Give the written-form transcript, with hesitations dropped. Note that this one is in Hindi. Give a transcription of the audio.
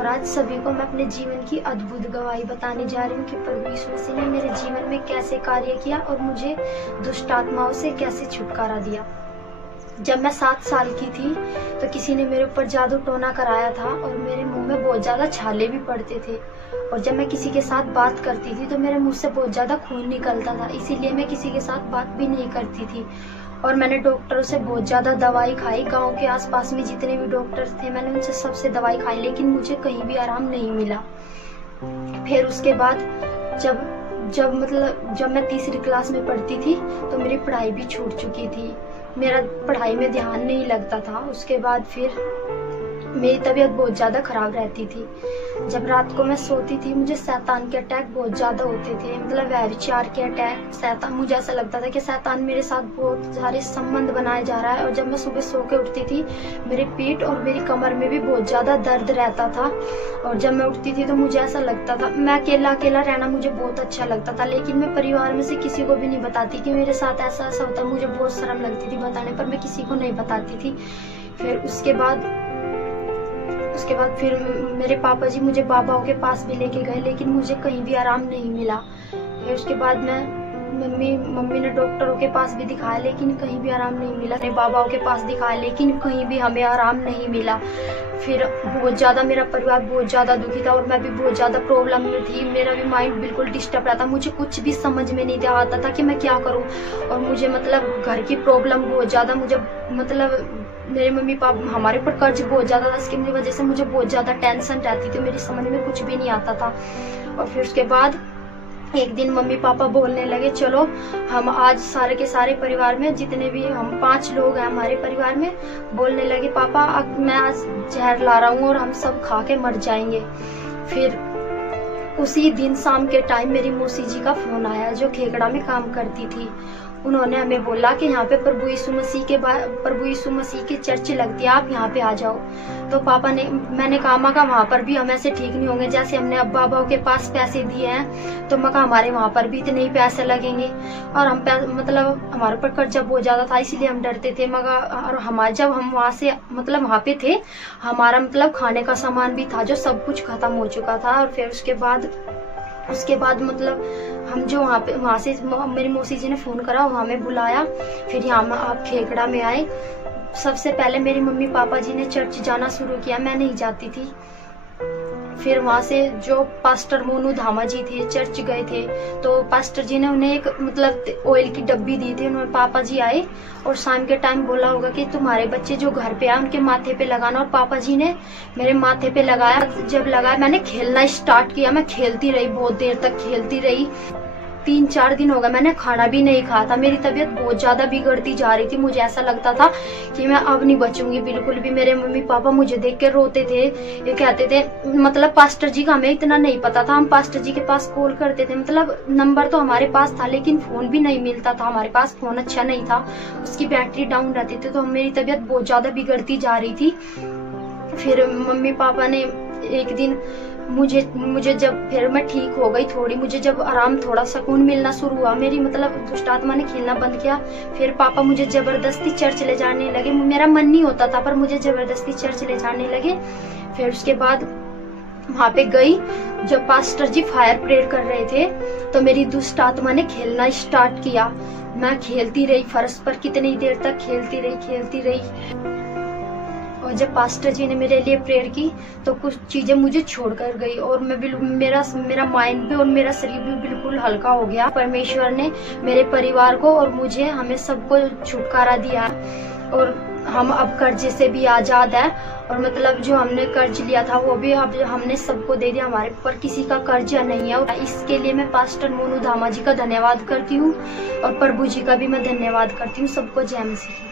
और आज सभी को मैं अपने जीवन की अद्भुत गवाही बताने जा रही हूँ कि प्रभु यीशु मसीह ने मेरे जीवन में कैसे कार्य किया और मुझे दुष्ट आत्माओं से कैसे छुटकारा दिया। जब मैं 7 साल की थी तो किसी ने मेरे ऊपर जादू टोना कराया था और मेरे मुंह में बहुत ज्यादा छाले भी पड़ते थे। और जब मैं किसी के साथ बात करती थी तो मेरे मुंह से बहुत ज्यादा खून निकलता था, इसीलिए मैं किसी के साथ बात भी नहीं करती थी। और मैंने डॉक्टरों से बहुत ज्यादा दवाई खाई, गांव के आसपास में जितने भी डॉक्टर थे मैंने उनसे सबसे दवाई खाई, लेकिन मुझे कहीं भी आराम नहीं मिला। फिर उसके बाद जब मैं तीसरी क्लास में पढ़ती थी तो मेरी पढ़ाई भी छूट चुकी थी, मेरा पढ़ाई में ध्यान नहीं लगता था। उसके बाद फिर मेरी तबीयत बहुत ज्यादा खराब रहती थी। जब रात को मैं सोती थी मुझे शैतान के अटैक बहुत ज्यादा होते थे, मतलब व्यभिचार के अटैक। शैतान, मुझे ऐसा लगता था कि शैतान मेरे साथ बहुत सारे संबंध बनाए जा रहा है। और जब मैं सुबह सो के उठती थी मेरे पीठ और मेरी कमर में भी बहुत ज्यादा दर्द रहता था। और जब मैं उठती थी तो मुझे ऐसा लगता था, मैं अकेला अकेला रहना मुझे बहुत अच्छा लगता था, लेकिन मैं परिवार में से किसी को भी नहीं बताती कि मेरे साथ ऐसा ऐसा होता। मुझे बहुत शर्म लगती थी बताने पर, मैं किसी को नहीं बताती थी। फिर उसके बाद फिर मेरे पापा जी मुझे बाबाओं के पास भी लेके गए, लेकिन मुझे कहीं भी आराम नहीं मिला। फिर उसके बाद मम्मी ने डॉक्टरों के पास भी दिखाया, लेकिन कहीं भी आराम नहीं मिला। मेरे बाबाओं के पास दिखाया, लेकिन कहीं भी हमें आराम नहीं मिला। फिर बहुत ज्यादा मेरा परिवार बहुत ज्यादा दुखी था और मैं भी बहुत ज्यादा प्रॉब्लम में थी। मेरा भी माइंड बिल्कुल डिस्टर्ब रहता, मुझे कुछ भी समझ में नहीं आता था कि मैं क्या करूं। और मुझे मतलब घर की प्रॉब्लम बहुत ज्यादा, मुझे मतलब मेरे मम्मी पापा हमारे ऊपर कर्ज बहुत ज्यादा था, इसकी वजह से मुझे बहुत ज्यादा टेंशन रहती थी, मेरी समझ में कुछ भी नहीं आता था। और फिर उसके बाद एक दिन मम्मी पापा बोलने लगे, चलो हम आज सारे के सारे परिवार में जितने भी हम 5 लोग हैं हमारे परिवार में, बोलने लगे पापा मैं आज जहर ला रहा हूँ और हम सब खा के मर जाएंगे। फिर उसी दिन शाम के टाइम मेरी मौसी जी का फोन आया जो खेकड़ा में काम करती थी। उन्होंने हमें बोला कि यहाँ पे प्रभु यीशु मसीह की चर्च लगती है, आप यहाँ पे आ जाओ। तो मैंने कहा मका वहाँ पर भी हम ऐसे ठीक नहीं होंगे, जैसे हमने अब्बा अब्बा के पास पैसे दिए हैं तो मका हमारे वहाँ पर भी इतने ही पैसे लगेंगे। और हम मतलब हमारे ऊपर कर्जा बहुत ज्यादा था, इसलिए हम डरते थे मगा। और जब हम वहाँ से मतलब वहाँ पे थे, हमारा मतलब खाने का सामान भी था जो सब कुछ खत्म हो चुका था। और फिर उसके बाद मतलब हम जो वहाँ से मेरी मौसी जी ने फोन करा, वहाँ में बुलाया। फिर यहाँ आप खेकड़ा में आए। सबसे पहले मेरी मम्मी पापा जी ने चर्च जाना शुरू किया, मैं नहीं जाती थी। फिर वहाँ से जो पास्टर मोनू धामा जी थे चर्च गए थे, तो पास्टर जी ने उन्हें एक मतलब ऑयल की डब्बी दी थी। उन्होंने पापा जी आए और शाम के टाइम बोला होगा कि तुम्हारे बच्चे जो घर पे आए उनके माथे पे लगाना। और पापा जी ने मेरे माथे पे लगाया। जब लगाया मैंने खेलना स्टार्ट किया, मैं खेलती रही, बहुत देर तक खेलती रही। 3-4 दिन हो गए मैंने खाना भी नहीं खाया था, मेरी तबीयत बहुत ज्यादा बिगड़ती जा रही थी। मुझे ऐसा लगता था कि मैं अब नहीं बचूंगी बिल्कुल भी। मेरे मम्मी पापा मुझे देख के रोते थे, ये कहते थे मतलब पास्टर जी का हमें इतना नहीं पता था। हम पास्टर जी के पास कॉल करते थे, मतलब नंबर तो हमारे पास था लेकिन फोन भी नहीं मिलता था, हमारे पास फोन अच्छा नहीं था, उसकी बैटरी डाउन रहती थी। तो मेरी तबीयत बहुत ज्यादा बिगड़ती जा रही थी। फिर मम्मी पापा ने एक दिन मुझे जब फिर मैं ठीक हो गई थोड़ी, मुझे जब आराम थोड़ा सुकून मिलना शुरू हुआ, मेरी मतलब दुष्ट आत्मा ने खेलना बंद किया। फिर पापा मुझे जबरदस्ती चर्च ले जाने लगे। मेरा मन नहीं होता था पर मुझे जबरदस्ती चर्च ले जाने लगे। फिर उसके बाद वहाँ पे गई, जब पास्टर जी फायर प्रेयर कर रहे थे तो मेरी दुष्ट आत्मा ने खेलना स्टार्ट किया। मैं खेलती रही फर्श पर, कितनी देर तक खेलती रही। और जब पास्टर जी ने मेरे लिए प्रेयर की तो कुछ चीजें मुझे छोड़कर गई और मेरा माइंड भी और मेरा शरीर भी बिल्कुल हल्का हो गया। परमेश्वर ने मेरे परिवार को और हमें सबको छुटकारा दिया और हम अब कर्जे से भी आजाद हैं। और मतलब जो हमने कर्ज लिया था वो भी अब हमने सबको दे दिया, हमारे ऊपर किसी का कर्जा नहीं है। और इसके लिए मैं पास्टर मोनू धामा जी का धन्यवाद करती हूँ और प्रभु जी का भी मैं धन्यवाद करती हूँ। सबको जय मसीह।